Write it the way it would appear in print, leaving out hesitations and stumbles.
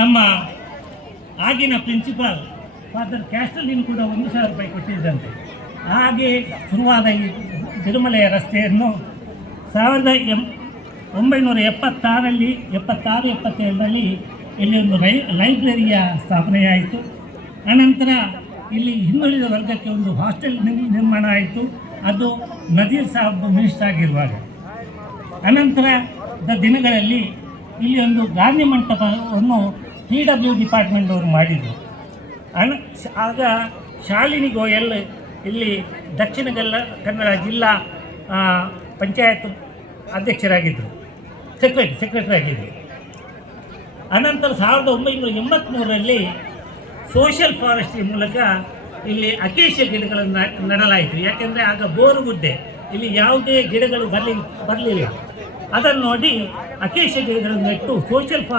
ನಮ್ಮ ಆಗಿನ principal father ಕ್ಯಾಸ್ಟಲಿನ್ ಕೂಡ 1,000 ರೂಪಾಯಿ ಕೊಟ್ಟಿದ್ದಂತೆ. ಹಾಗೆ ಶುರುವಾದ ಈ ತಿರುಮಲೆಯ ರಸ್ತೆಯನ್ನು 1976ರಲ್ಲಿ 77ರಲ್ಲಿ ಇಲ್ಲಿ ಒಂದು ಲೈಬ್ರರಿಯ ಸ್ಥಾಪನೆಯಾಯಿತು. ಅನಂತರ ಇಲ್ಲಿ ಹಿಂದುಳಿದ ವರ್ಗಕ್ಕೆ ಒಂದು ಹಾಸ್ಟೆಲ್ ನಿರ್ಮಾಣ ಆಯಿತು. ಅದು ನಜೀರ್ ಸಾಹಬ್ ಮಿನಿಸ್ಟರ್ ಆಗಿರುವಾಗ. ಅನಂತರದ ದಿನಗಳಲ್ಲಿ ಇಲ್ಲಿ ಒಂದು ಗಾಂಧಿ ಮಂಟಪವನ್ನು PW ಡಿಪಾರ್ಟ್ಮೆಂಟ್ ಅವರು ಮಾಡಿದರು. ಆಗ ಶಾಲಿನಿ ಗೋಯಲ್ ಇಲ್ಲಿ ದಕ್ಷಿಣ ಕನ್ನಡ ಜಿಲ್ಲಾ ಪಂಚಾಯತ್ ಅಧ್ಯಕ್ಷರಾಗಿದ್ದರು, ಸೆಕ್ರೆಟರಿ ಆಗಿದ್ದರು. ಅನಂತರ 1983ರಲ್ಲಿ ಸೋಷಿಯಲ್ ಫಾರೆಸ್ಟ್ರಿ ಮೂಲಕ ಇಲ್ಲಿ ಅಕೇಶಿಯ ಗಿಡಗಳನ್ನು ನೆಡಲಾಯಿತು. ಯಾಕೆಂದರೆ ಆಗ ಬೋರುಗುಡ್ಡೆ, ಇಲ್ಲಿ ಯಾವುದೇ ಗಿಡಗಳು ಬರಲಿಲ್ಲ. ಅದನ್ನು ನೋಡಿ ಅಕೇಶಿಯ ಗಿಡಗಳನ್ನು ನೆಟ್ಟು ಸೋಷಿಯಲ್ ಫಾರೆಸ್ಟ್